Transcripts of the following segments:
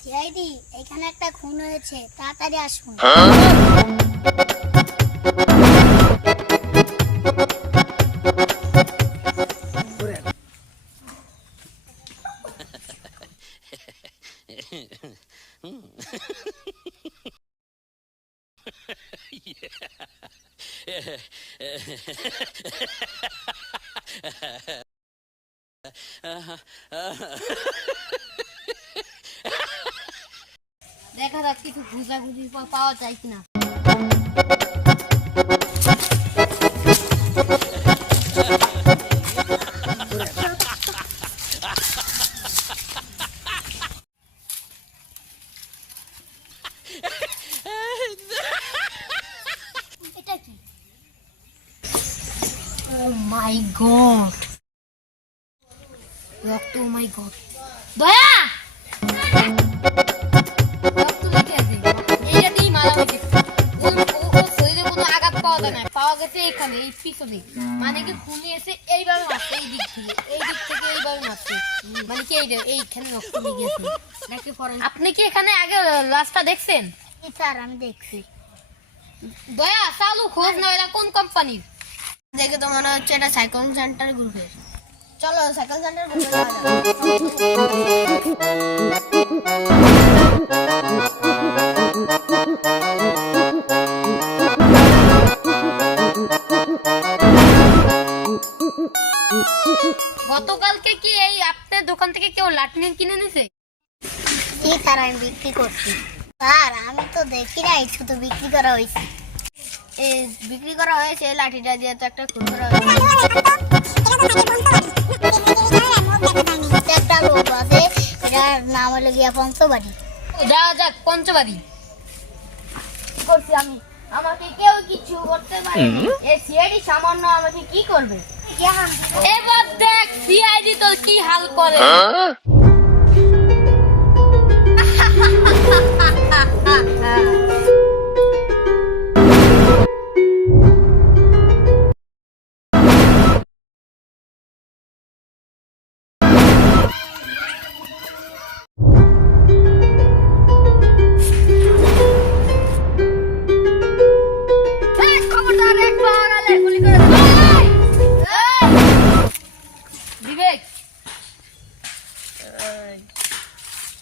CID এখানে একটা খুন হয়েছে তাড়াতাড়ি আসুন। দেখা যাক কিছু ঘুষাঘুষি পাওয়া যায় কিনা। মাই গড রক্ত মাই গড দয়া! মানে কি খুনি এসে এইভাবে মারছে এই দিক থেকে এই দিক থেকে এইভাবে মারছে। মানে কি এইখানে রক্ত নাকি ফরেন আপনি কি এখানে আগে লাশটা দেখছেন? স্যার আমি দেখছি। দয়া চালু খোঁজ না এরা কোন কোম্পানির দেখে তো মনে হচ্ছে এটা সাইকেল সেন্টার গ্রুপের চলো সাইকেল সেন্টার গ্রুপে গতকালকে কি এই আপনার দোকান থেকে কেউ লাটনি কিনে নিছে? জি স্যার আমি বিক্রি করছি। স্যার আমি তো দেখি নাই শুধু বিক্রি করা হয়েছে। এই বিক্রি করা হয়েছে এই লাঠিটা দিয়ে তো একটা খুন করা হয়েছে। একটা লোক আছে এটার নাম হলো গিয়া পঞ্চবাড়ি। যাওয়া যাক পঞ্চবাড়ি। করছি আমি? আমাকে কেউ কিছু করতে পারে এই সিআইডি সামান্য আমাকে কি করবে? এবার দেখ সিআইডি তোর কি হাল করে? এই,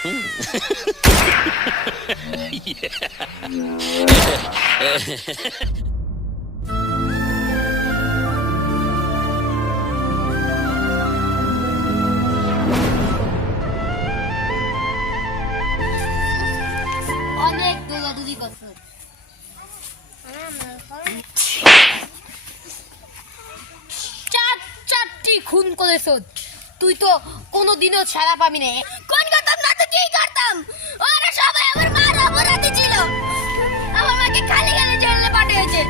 অনেক দৌড়াদৌড়ি করছে চার চারটি খুন করেছ। তুই তো কোনোদিনও ছাড়া পাবি না। কি করতাম? ওরা সবাই আমার মার অপরাধী ছিল। আমার মাকে খালি খালি জেলে পাঠিয়েছে।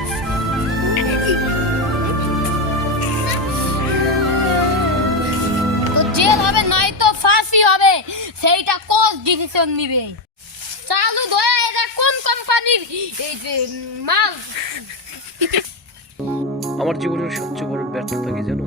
তো জেল হবে নয়তো ফাঁসি হবে, সেইটা কোচ ডিসিশন নিবে। চালু দয়া এটা কোন কোম্পানির? এই যে, মাল। আমার জীবনের সবচেয়ে বড় ব্যর্থতা কি জানো?